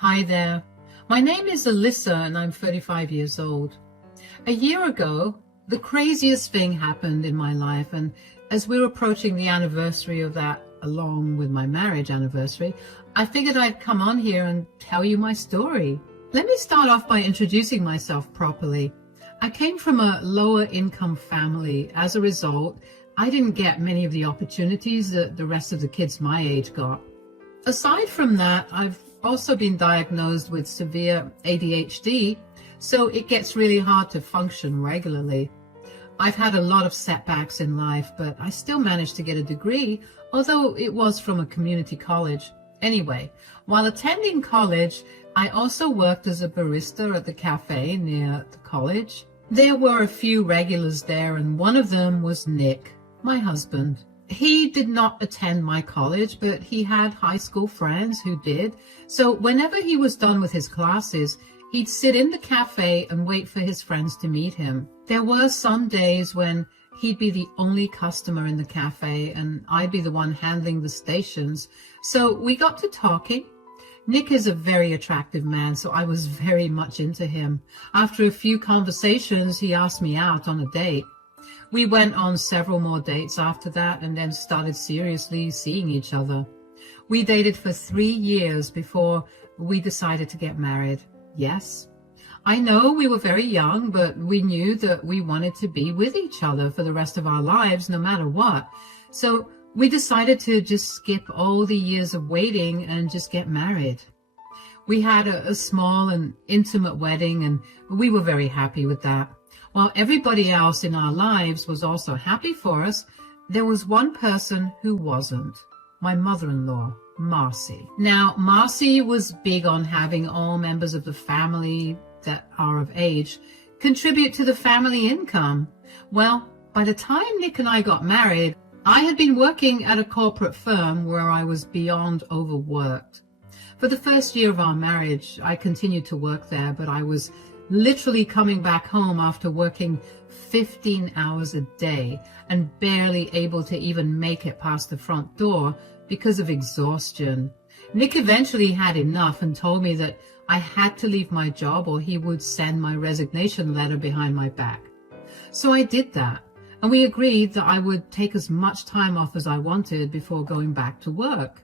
Hi there. My name is Alyssa and I'm 35 years old. A year ago, the craziest thing happened in my life, and as we're approaching the anniversary of that, along with my marriage anniversary, I figured I'd come on here and tell you my story. Let me start off by introducing myself properly. I came from a lower income family. As a result, I didn't get many of the opportunities that the rest of the kids my age got. Aside from that, I've also been diagnosed with severe ADHD, so it gets really hard to function regularly. I've had a lot of setbacks in life, but I still managed to get a degree, although it was from a community college. Anyway, while attending college, I also worked as a barista at the cafe near the college. There were a few regulars there, and one of them was Nick, my husband. He did not attend my college, but he had high school friends who did. So whenever he was done with his classes, he'd sit in the cafe and wait for his friends to meet him. There were some days when he'd be the only customer in the cafe and I'd be the one handling the stations. So we got to talking. Nick is a very attractive man, so I was very much into him. After a few conversations, he asked me out on a date. We went on several more dates after that and then started seriously seeing each other. We dated for 3 years before we decided to get married. Yes, I know we were very young, but we knew that we wanted to be with each other for the rest of our lives, no matter what. So we decided to just skip all the years of waiting and just get married. We had a small and intimate wedding, and we were very happy with that. While everybody else in our lives was also happy for us, there was one person who wasn't. My mother-in-law, Marcy. Now, Marcy was big on having all members of the family that are of age contribute to the family income. Well, by the time Nick and I got married, I had been working at a corporate firm where I was beyond overworked. For the first year of our marriage, I continued to work there, but I was literally coming back home after working 15 hours a day and barely able to even make it past the front door because of exhaustion. Nick eventually had enough and told me that I had to leave my job or he would send my resignation letter behind my back. So I did that, and we agreed that I would take as much time off as I wanted before going back to work.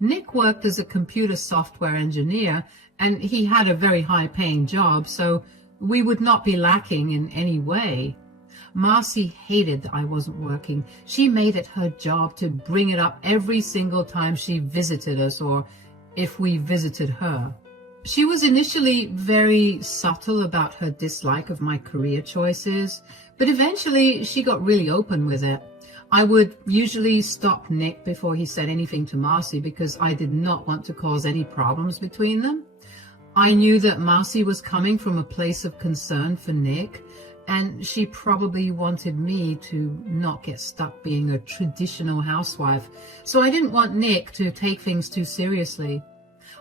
Nick worked as a computer software engineer, and he had a very high-paying job, so we would not be lacking in any way. Marcy hated that I wasn't working. She made it her job to bring it up every single time she visited us or if we visited her. She was initially very subtle about her dislike of my career choices, but eventually she got really open with it. I would usually stop Nick before he said anything to Marcy because I did not want to cause any problems between them. I knew that Marcy was coming from a place of concern for Nick, and she probably wanted me to not get stuck being a traditional housewife, so I didn't want Nick to take things too seriously.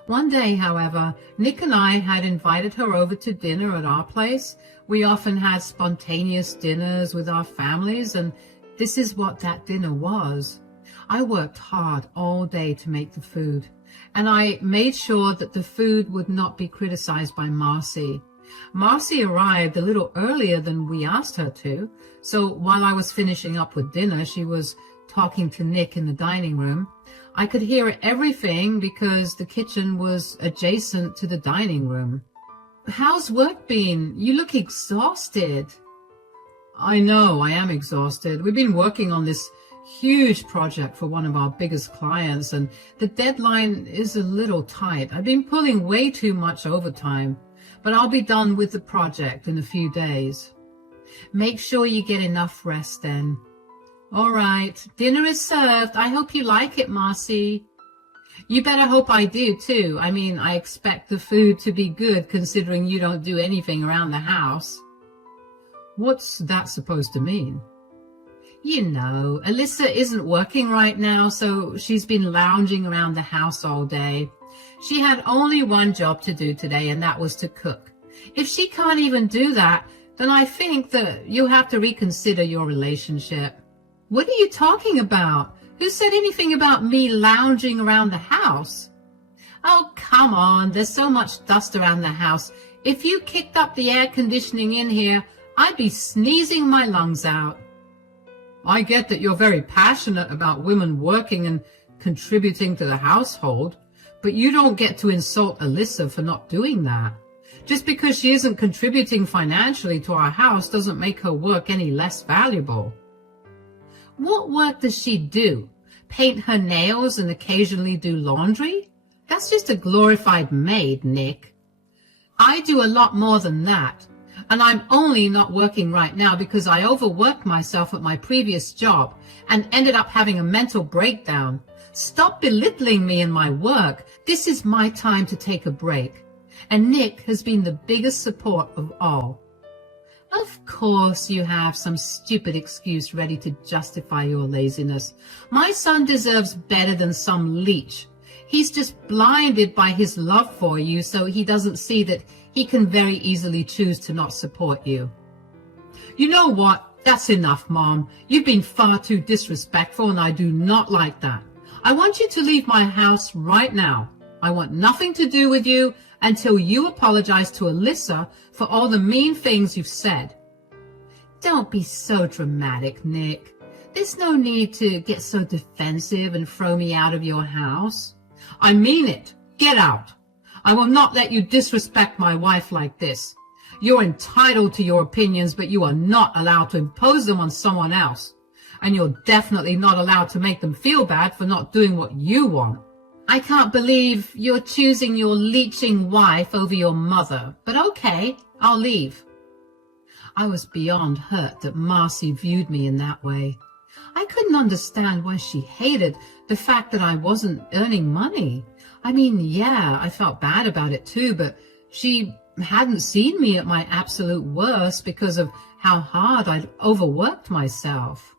One day, however, Nick and I had invited her over to dinner at our place. We often had spontaneous dinners with our families, and this is what that dinner was. I worked hard all day to make the food, and I made sure that the food would not be criticized by Marcy. Marcy arrived a little earlier than we asked her to, so while I was finishing up with dinner, she was talking to Nick in the dining room. I could hear everything because the kitchen was adjacent to the dining room. "How's work been? You look exhausted." "I know, I am exhausted. We've been working on this huge project for one of our biggest clients, and the deadline is a little tight. I've been pulling way too much overtime, but I'll be done with the project in a few days." "Make sure you get enough rest then." "All right, dinner is served. I hope you like it, Marcy." "You better hope I do too. I mean, I expect the food to be good considering you don't do anything around the house." "What's that supposed to mean?" "You know, Alyssa isn't working right now, so she's been lounging around the house all day. She had only one job to do today, and that was to cook. If she can't even do that, then I think that you'll have to reconsider your relationship." "What are you talking about? Who said anything about me lounging around the house?" Oh, come on, there's so much dust around the house. If you kicked up the air conditioning in here, I'd be sneezing my lungs out. I get that you're very passionate about women working and contributing to the household, but you don't get to insult Alyssa for not doing that. Just because she isn't contributing financially to our house doesn't make her work any less valuable. What work does she do? Paint her nails and occasionally do laundry? That's just a glorified maid, Nick. I do a lot more than that. And I'm only not working right now because I overworked myself at my previous job and ended up having a mental breakdown. Stop belittling me in my work. This is my time to take a break. And Nick has been the biggest support of all. Of course you have some stupid excuse ready to justify your laziness. My son deserves better than some leech. He's just blinded by his love for you, so he doesn't see that he can very easily choose to not support you. You know what? That's enough, Mom. You've been far too disrespectful, and I do not like that. I want you to leave my house right now. I want nothing to do with you until you apologize to Alyssa for all the mean things you've said. Don't be so dramatic, Nick. There's no need to get so defensive and throw me out of your house. I mean it. Get out. I will not let you disrespect my wife like this. You're entitled to your opinions, but you are not allowed to impose them on someone else. And you're definitely not allowed to make them feel bad for not doing what you want. I can't believe you're choosing your leeching wife over your mother, but okay, I'll leave. I was beyond hurt that Marcy viewed me in that way. I couldn't understand why she hated the fact that I wasn't earning money. I mean, yeah, I felt bad about it too, but she hadn't seen me at my absolute worst because of how hard I'd overworked myself.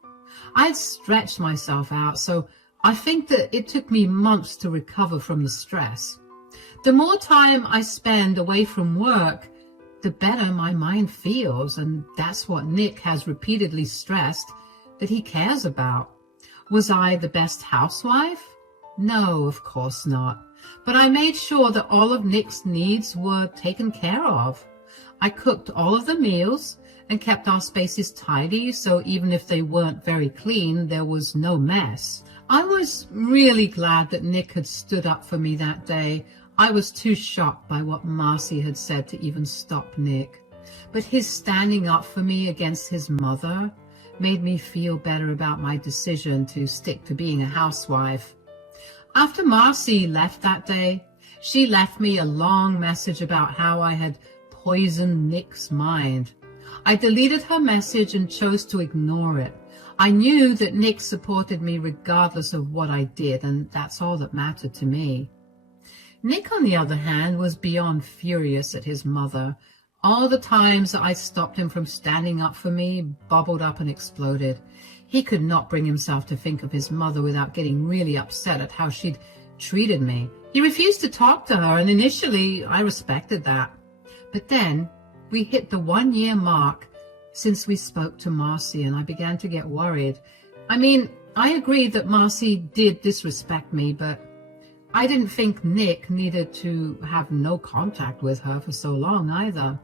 I'd stretched myself out, so I think that it took me months to recover from the stress. The more time I spend away from work, the better my mind feels, and that's what Nick has repeatedly stressed that he cares about. Was I the best housewife? No, of course not. But I made sure that all of Nick's needs were taken care of. I cooked all of the meals and kept our spaces tidy, so even if they weren't very clean, there was no mess. I was really glad that Nick had stood up for me that day. I was too shocked by what Marcy had said to even stop Nick. But his standing up for me against his mother made me feel better about my decision to stick to being a housewife. After Marcy left that day, she left me a long message about how I had poisoned Nick's mind. I deleted her message and chose to ignore it. I knew that Nick supported me regardless of what I did, and that's all that mattered to me. Nick, on the other hand, was beyond furious at his mother. All the times that I stopped him from standing up for me bubbled up and exploded. He could not bring himself to think of his mother without getting really upset at how she'd treated me. He refused to talk to her, and initially I respected that. But then we hit the 1-year mark since we spoke to Marcy, and I began to get worried. I mean, I agreed that Marcy did disrespect me, but I didn't think Nick needed to have no contact with her for so long either.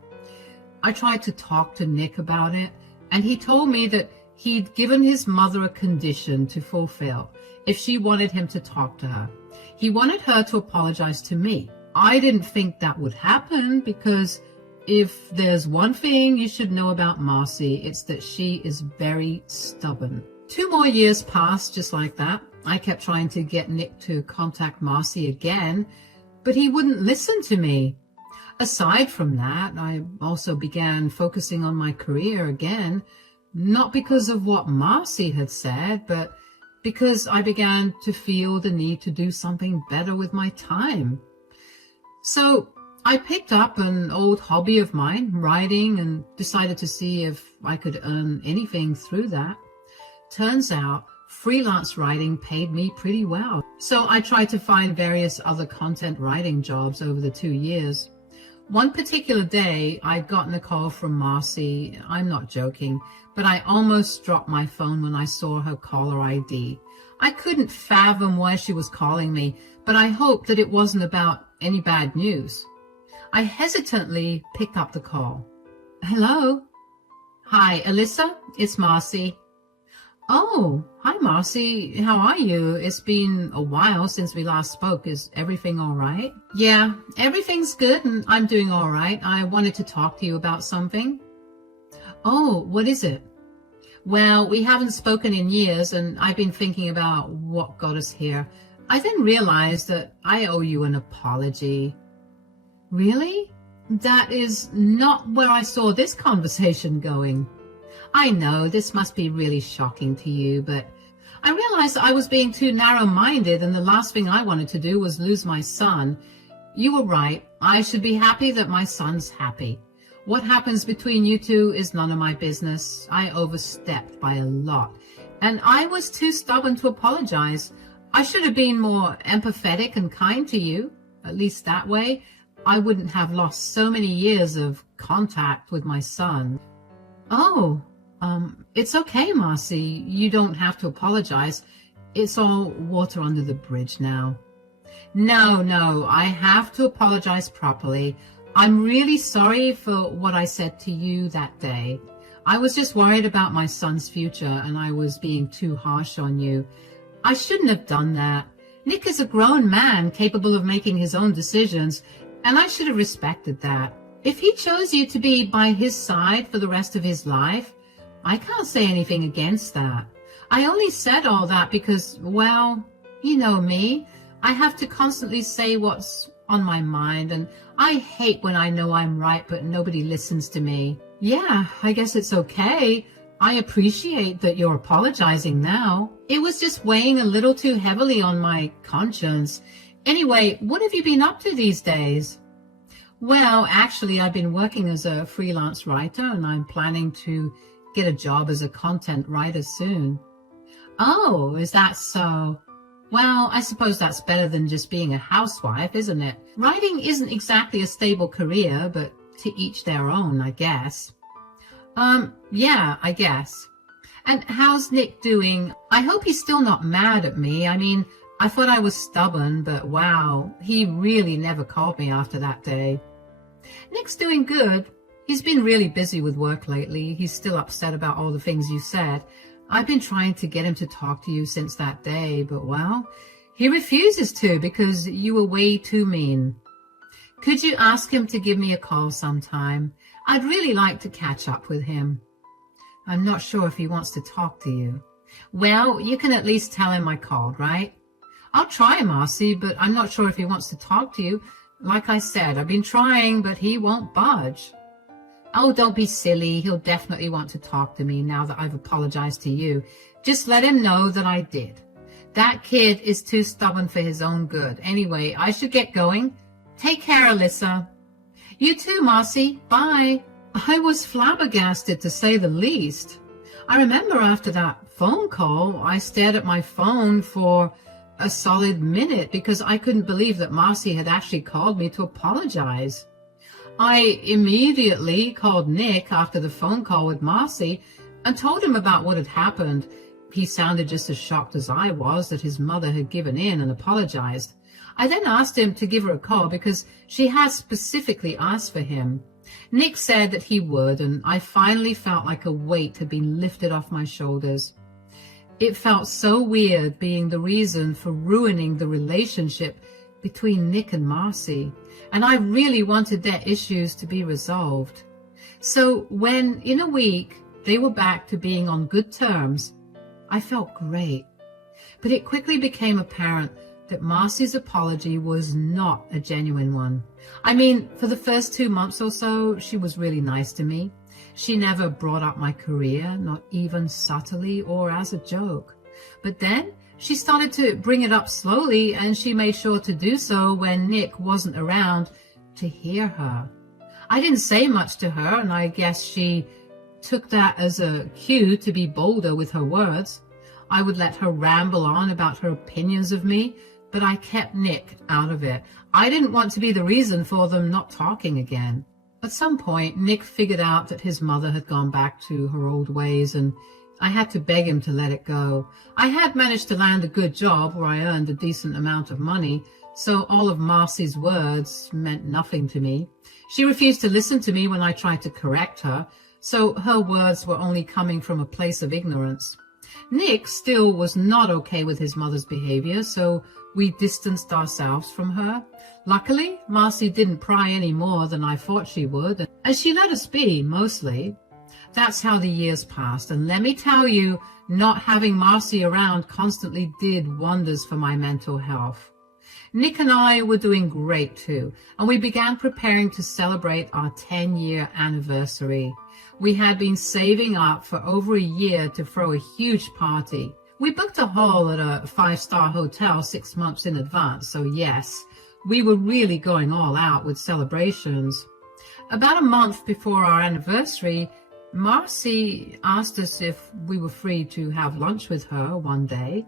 I tried to talk to Nick about it, and he told me that he'd given his mother a condition to fulfill if she wanted him to talk to her. He wanted her to apologize to me. I didn't think that would happen because if there's one thing you should know about Marcy, it's that she is very stubborn. 2 more years passed just like that. I kept trying to get Nick to contact Marcy again, but he wouldn't listen to me. Aside from that, I also began focusing on my career again, not because of what Marcy had said, but because I began to feel the need to do something better with my time. So I picked up an old hobby of mine, writing, and decided to see if I could earn anything through that. Turns out freelance writing paid me pretty well. So I tried to find various other content writing jobs over the 2 years. One particular day, I'd gotten a call from Marcy. I'm not joking, but I almost dropped my phone when I saw her caller ID. I couldn't fathom why she was calling me, but I hoped that it wasn't about any bad news. I hesitantly picked up the call. Hello? Hi, Alyssa, it's Marcy. Oh, hi Marcy, how are you? It's been a while since we last spoke. Is everything all right? Yeah, everything's good and I'm doing all right. I wanted to talk to you about something. Oh, what is it? Well, we haven't spoken in years and I've been thinking about what got us here. I then realized that I owe you an apology. Really? That is not where I saw this conversation going. I know this must be really shocking to you, but I realized I was being too narrow-minded and the last thing I wanted to do was lose my son. You were right. I should be happy that my son's happy. What happens between you two is none of my business. I overstepped by a lot, and I was too stubborn to apologize. I should have been more empathetic and kind to you. At least that way, I wouldn't have lost so many years of contact with my son. Oh, it's okay, Marcy. You don't have to apologize. It's all water under the bridge now. No, I have to apologize properly. I'm really sorry for what I said to you that day. I was just worried about my son's future and I was being too harsh on you. I shouldn't have done that. Nick is a grown man capable of making his own decisions, and I should have respected that. If he chose you to be by his side for the rest of his life, I can't say anything against that. I only said all that because, well, you know me. I have to constantly say what's on my mind, and I hate when I know I'm right but nobody listens to me. Yeah, I guess it's okay. I appreciate that you're apologizing now. It was just weighing a little too heavily on my conscience. Anyway, what have you been up to these days? Well, actually, I've been working as a freelance writer and I'm planning to get a job as a content writer soon. Oh, is that so? Well, I suppose that's better than just being a housewife, isn't it? Writing isn't exactly a stable career, but to each their own, I guess. Yeah, I guess. And how's Nick doing? I hope he's still not mad at me. I mean, I thought I was stubborn, but wow, he really never called me after that day. Nick's doing good. He's been really busy with work lately. He's still upset about all the things you said. I've been trying to get him to talk to you since that day, but well, he refuses to because you were way too mean. Could you ask him to give me a call sometime? I'd really like to catch up with him. I'm not sure if he wants to talk to you. Well, you can at least tell him I called, right? I'll try, Marcy, but I'm not sure if he wants to talk to you. Like I said, I've been trying, but he won't budge. Oh, don't be silly. He'll definitely want to talk to me now that I've apologized to you. Just let him know that I did. That kid is too stubborn for his own good. Anyway, I should get going. Take care, Alyssa. You too, Marcy. Bye. I was flabbergasted, to say the least. I remember after that phone call, I stared at my phone for a solid minute because I couldn't believe that Marcy had actually called me to apologize. I immediately called Nick after the phone call with Marcy and told him about what had happened. He sounded just as shocked as I was that his mother had given in and apologized. I then asked him to give her a call because she had specifically asked for him. Nick said that he would, and I finally felt like a weight had been lifted off my shoulders. It felt so weird being the reason for ruining the relationship between Nick and Marcy, and I really wanted their issues to be resolved. So when, in a week, they were back to being on good terms, I felt great. But it quickly became apparent that Marcy's apology was not a genuine one. I mean, for the first 2 months or so, she was really nice to me. She never brought up my career, not even subtly or as a joke. But then she started to bring it up slowly, and she made sure to do so when Nick wasn't around to hear her. I didn't say much to her, and I guess she took that as a cue to be bolder with her words. I would let her ramble on about her opinions of me, but I kept Nick out of it. I didn't want to be the reason for them not talking again. At some point, Nick figured out that his mother had gone back to her old ways, and I had to beg him to let it go. I had managed to land a good job where I earned a decent amount of money, so all of Marcy's words meant nothing to me. She refused to listen to me when I tried to correct her, so her words were only coming from a place of ignorance. Nick still was not okay with his mother's behavior, so we distanced ourselves from her. Luckily, Marcy didn't pry any more than I thought she would, and she let us be, mostly. That's how the years passed, and let me tell you, not having Marcy around constantly did wonders for my mental health. Nick and I were doing great too, and we began preparing to celebrate our 10-year anniversary. We had been saving up for over a year to throw a huge party. We booked a hall at a 5-star hotel 6 months in advance, so yes, we were really going all out with celebrations. About a month before our anniversary, Marcy asked us if we were free to have lunch with her one day.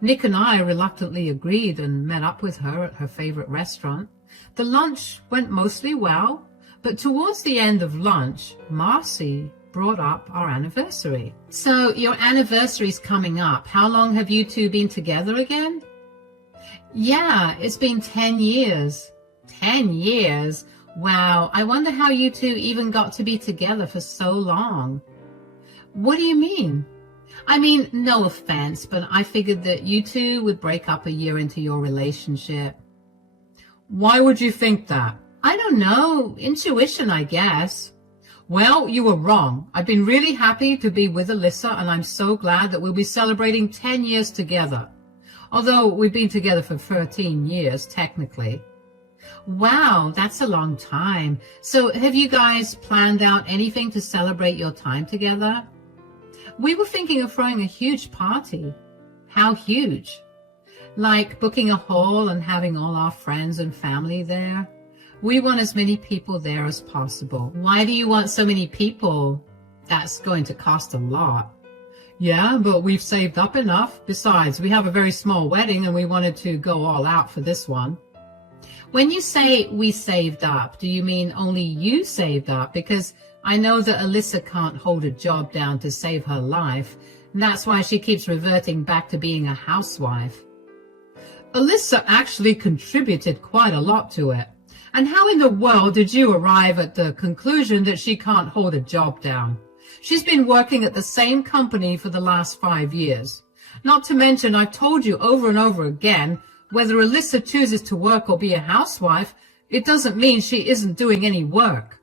Nick and I reluctantly agreed and met up with her at her favorite restaurant. The lunch went mostly well, but towards the end of lunch, Marcy brought up our anniversary. So your anniversary's coming up. How long have you two been together again? Yeah, it's been 10 years. 10 years? Wow, I wonder how you two even got to be together for so long. What do you mean? I mean, no offense, but I figured that you two would break up a year into your relationship. Why would you think that? I don't know. Intuition, I guess. Well, you were wrong. I've been really happy to be with Alyssa, and I'm so glad that we'll be celebrating 10 years together. Although we've been together for 13 years, technically. Wow, that's a long time. So have you guys planned out anything to celebrate your time together? We were thinking of throwing a huge party. How huge? Like booking a hall and having all our friends and family there. We want as many people there as possible. Why do you want so many people? That's going to cost a lot. Yeah, but we've saved up enough. Besides, we have a very small wedding and we wanted to go all out for this one. When you say we saved up, do you mean only you saved up? Because I know that Alyssa can't hold a job down to save her life, and that's why she keeps reverting back to being a housewife. Alyssa actually contributed quite a lot to it. And how in the world did you arrive at the conclusion that she can't hold a job down? She's been working at the same company for the last 5 years. Not to mention, I've told you over and over again, whether Alyssa chooses to work or be a housewife, it doesn't mean she isn't doing any work.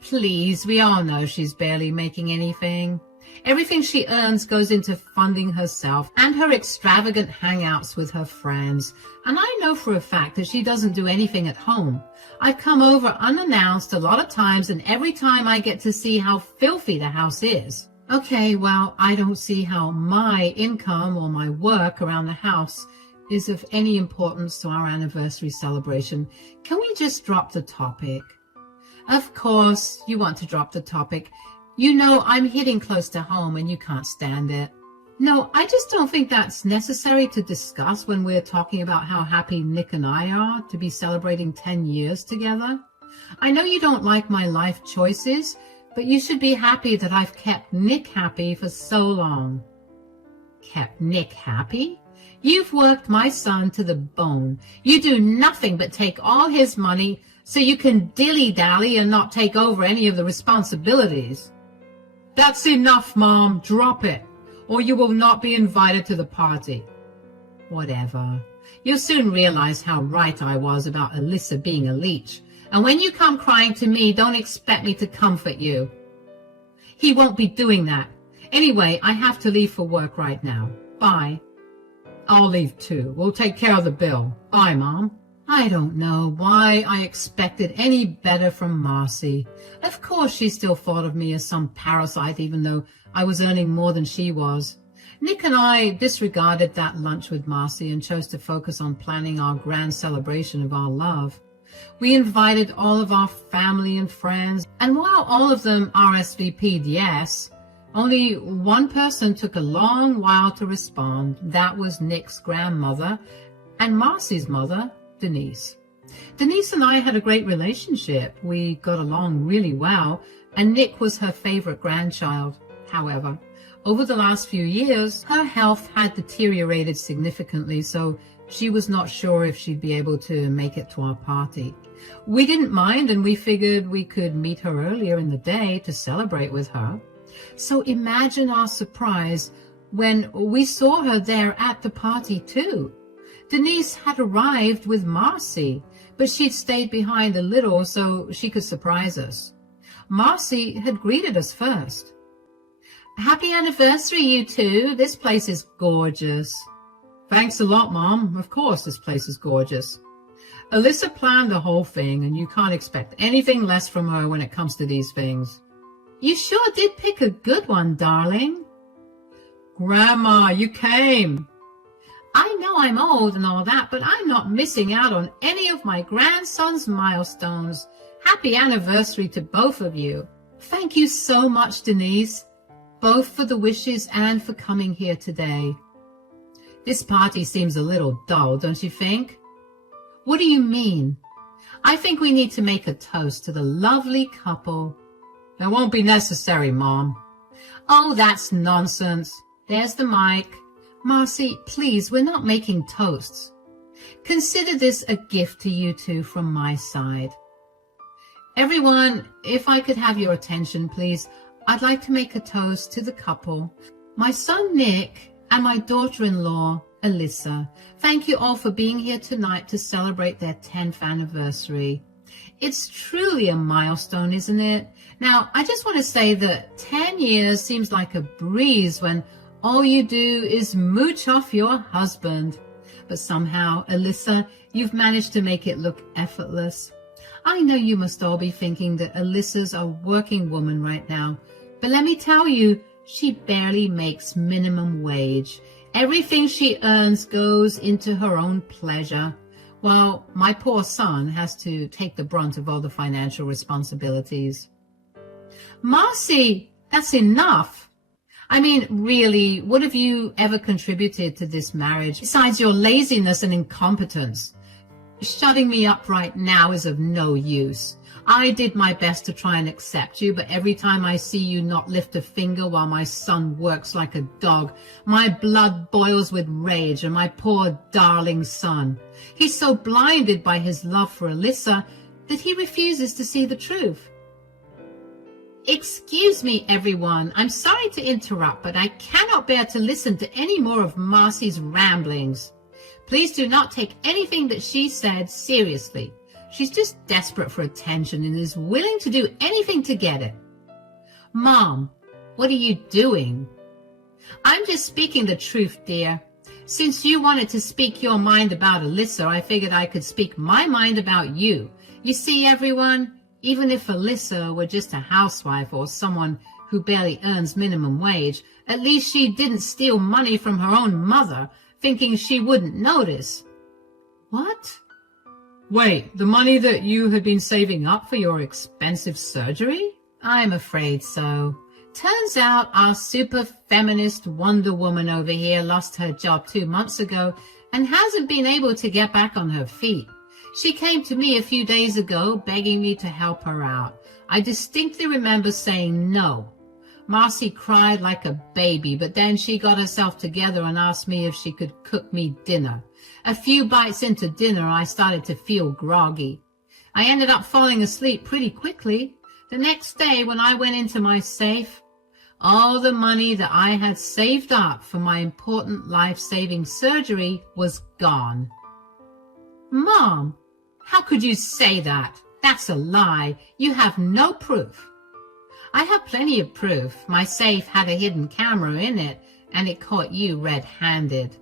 Please, we all know she's barely making anything. Everything she earns goes into funding herself and her extravagant hangouts with her friends. And I know for a fact that she doesn't do anything at home. I've come over unannounced a lot of times, and every time I get to see how filthy the house is. Okay, well, I don't see how my income or my work around the house is of any importance to our anniversary celebration. Can we just drop the topic? Of course, you want to drop the topic. You know I'm hitting close to home and you can't stand it. No, I just don't think that's necessary to discuss when we're talking about how happy Nick and I are to be celebrating 10 years together. I know you don't like my life choices, but you should be happy that I've kept Nick happy for so long. Kept Nick happy? You've worked my son to the bone. You do nothing but take all his money so you can dilly-dally and not take over any of the responsibilities. That's enough, Mom. Drop it, or you will not be invited to the party. Whatever. You'll soon realize how right I was about Alyssa being a leech. And when you come crying to me, don't expect me to comfort you. He won't be doing that. Anyway, I have to leave for work right now. Bye. I'll leave too. We'll take care of the bill. Bye, Mom. I don't know why I expected any better from Marcy. Of course she still thought of me as some parasite, even though I was earning more than she was. Nick and I disregarded that lunch with Marcy and chose to focus on planning our grand celebration of our love. We invited all of our family and friends, and while all of them RSVP'd yes, only one person took a long while to respond. That was Nick's grandmother and Marcy's mother, Denise. Denise and I had a great relationship. We got along really well, and Nick was her favorite grandchild. However, Over the last few years, her health had deteriorated significantly, so she was not sure if she'd be able to make it to our party. We didn't mind, and we figured we could meet her earlier in the day to celebrate with her. So imagine our surprise when we saw her there at the party too. Denise had arrived with Marcy, but she'd stayed behind a little so she could surprise us. Marcy had greeted us first. "Happy anniversary, you two. This place is gorgeous." "Thanks a lot, Mom. Of course this place is gorgeous." Alyssa planned the whole thing, and you can't expect anything less from her when it comes to these things. "You sure did pick a good one, darling." "Grandma, you came." "I know I'm old and all that, but I'm not missing out on any of my grandson's milestones. Happy anniversary to both of you." "Thank you so much, Denise, both for the wishes and for coming here today." "This party seems a little dull, don't you think?" "What do you mean?" "I think we need to make a toast to the lovely couple." "That won't be necessary, Mom." "Oh, that's nonsense. There's the mic. Marcy, please, we're not making toasts. Consider this a gift to you two from my side." "Everyone, if I could have your attention, please, I'd like to make a toast to the couple, my son Nick and my daughter-in-law, Alyssa. Thank you all for being here tonight to celebrate their 10th anniversary. It's truly a milestone, isn't it? Now, I just want to say that 10 years seems like a breeze when all you do is mooch off your husband. But somehow, Alyssa, you've managed to make it look effortless. I know you must all be thinking that Alyssa's a working woman right now, but let me tell you, she barely makes minimum wage. Everything she earns goes into her own pleasure, while my poor son has to take the brunt of all the financial responsibilities." "Marcy, that's enough. I mean, really, what have you ever contributed to this marriage besides your laziness and incompetence? Shutting me up right now is of no use. I did my best to try and accept you, but every time I see you not lift a finger while my son works like a dog, my blood boils with rage, and my poor darling son. He's so blinded by his love for Alyssa that he refuses to see the truth." "Excuse me, everyone. I'm sorry to interrupt, but I cannot bear to listen to any more of Marcy's ramblings. Please do not take anything that she said seriously. She's just desperate for attention and is willing to do anything to get it." "Mom, what are you doing?" "I'm just speaking the truth, dear. Since you wanted to speak your mind about Alyssa, I figured I could speak my mind about you. You see, everyone, even if Alyssa were just a housewife or someone who barely earns minimum wage, at least she didn't steal money from her own mother, thinking she wouldn't notice." "What?" "Wait, the money that you had been saving up for your expensive surgery?" "I'm afraid so. Turns out our super feminist Wonder Woman over here lost her job 2 months ago and hasn't been able to get back on her feet. She came to me a few days ago begging me to help her out. I distinctly remember saying no. Marcy cried like a baby, but then she got herself together and asked me if she could cook me dinner. A few bites into dinner, I started to feel groggy. I ended up falling asleep pretty quickly. The next day, when I went into my safe, all the money that I had saved up for my important life-saving surgery was gone." "Mom, how could you say that? That's a lie. You have no proof." "I have plenty of proof. My safe had a hidden camera in it, and it caught you red-handed."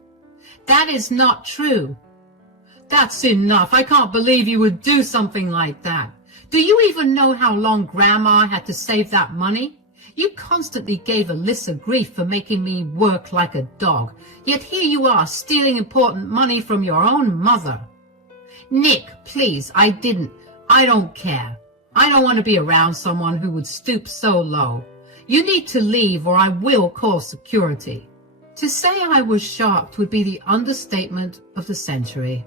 "That is not true." "That's enough. I can't believe you would do something like that. Do you even know how long Grandma had to save that money? You constantly gave Alyssa grief for making me work like a dog, yet here you are stealing important money from your own mother." "Nick, please, I didn't. I don't care. I don't want to be around someone who would stoop so low. You need to leave or I will call security." To say I was shocked would be the understatement of the century.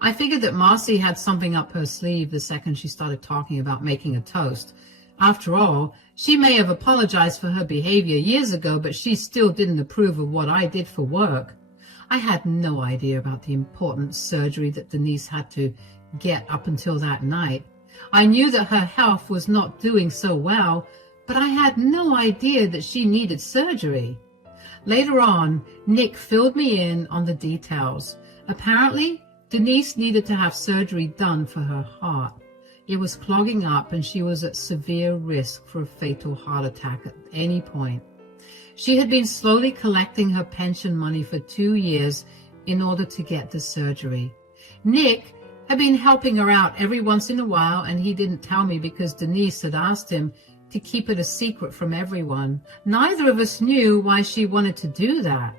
I figured that Marcy had something up her sleeve the second she started talking about making a toast. After all, she may have apologized for her behavior years ago, but she still didn't approve of what I did for work. I had no idea about the important surgery that Denise had to get up until that night. I knew that her health was not doing so well, but I had no idea that she needed surgery. Later on, Nick filled me in on the details. Apparently, Denise needed to have surgery done for her heart. It was clogging up and she was at severe risk for a fatal heart attack at any point. She had been slowly collecting her pension money for 2 years in order to get the surgery. Nick had been helping her out every once in a while, and he didn't tell me because Denise had asked him to keep it a secret from everyone. Neither of us knew why she wanted to do that,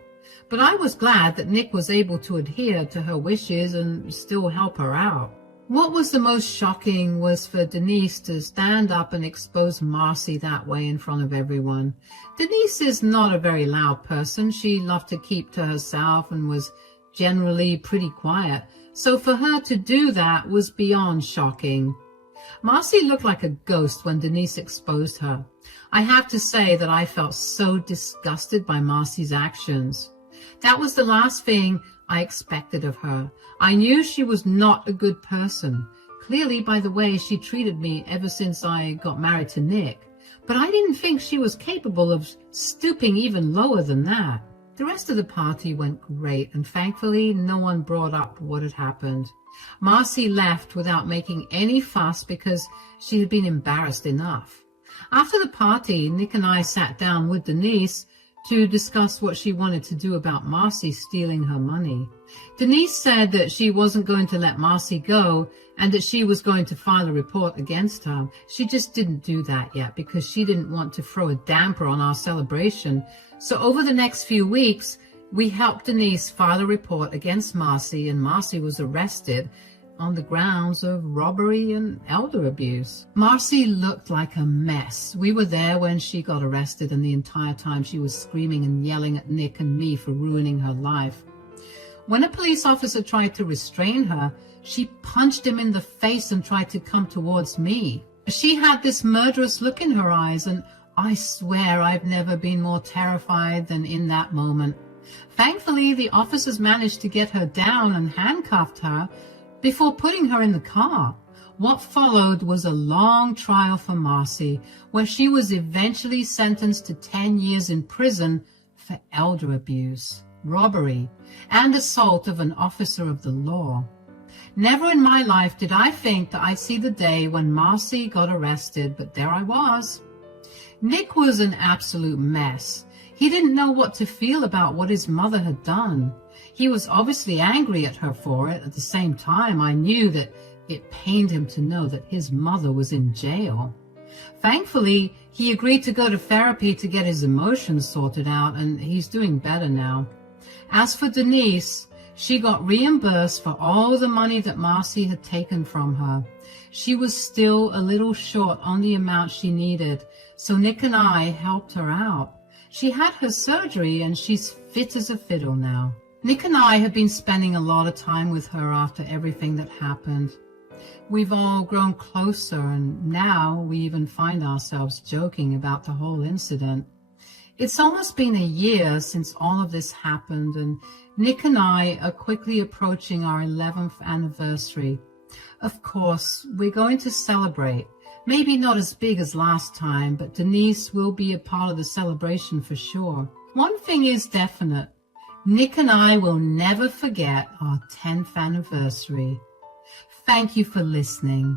but I was glad that Nick was able to adhere to her wishes and still help her out. What was the most shocking was for Denise to stand up and expose Marcy that way in front of everyone. Denise is not a very loud person. She loved to keep to herself and was generally pretty quiet. So for her to do that was beyond shocking. Marcy looked like a ghost when Denise exposed her. I have to say that I felt so disgusted by Marcy's actions. That was the last thing I expected of her. I knew she was not a good person, clearly by the way she treated me ever since I got married to Nick. But I didn't think she was capable of stooping even lower than that. The rest of the party went great, and thankfully no one brought up what had happened. Marcy left without making any fuss because she had been embarrassed enough. After the party, Nick and I sat down with Denise to discuss what she wanted to do about Marcy stealing her money. Denise said that she wasn't going to let Marcy go and that she was going to file a report against her. She just didn't do that yet because she didn't want to throw a damper on our celebration. So over the next few weeks, we helped Denise file a report against Marcy, and Marcy was arrested on the grounds of robbery and elder abuse. Marcy looked like a mess. We were there when she got arrested, and the entire time she was screaming and yelling at Nick and me for ruining her life. When a police officer tried to restrain her, she punched him in the face and tried to come towards me. She had this murderous look in her eyes, and I swear I've never been more terrified than in that moment. Thankfully, the officers managed to get her down and handcuffed her before putting her in the car. What followed was a long trial for Marcy, where she was eventually sentenced to 10 years in prison for elder abuse, robbery, and assault of an officer of the law. Never in my life did I think that I'd see the day when Marcy got arrested, but there I was. Nick was an absolute mess. He didn't know what to feel about what his mother had done. He was obviously angry at her for it. At the same time, I knew that it pained him to know that his mother was in jail. Thankfully, he agreed to go to therapy to get his emotions sorted out, and he's doing better now. As for Denise, she got reimbursed for all the money that Marcy had taken from her. She was still a little short on the amount she needed, so Nick and I helped her out. She had her surgery and she's fit as a fiddle now. Nick and I have been spending a lot of time with her after everything that happened. We've all grown closer, and now we even find ourselves joking about the whole incident. It's almost been a year since all of this happened, and Nick and I are quickly approaching our 11th anniversary. Of course, we're going to celebrate. Maybe not as big as last time, but Denise will be a part of the celebration for sure. One thing is definite. Nick and I will never forget our 10th anniversary. Thank you for listening.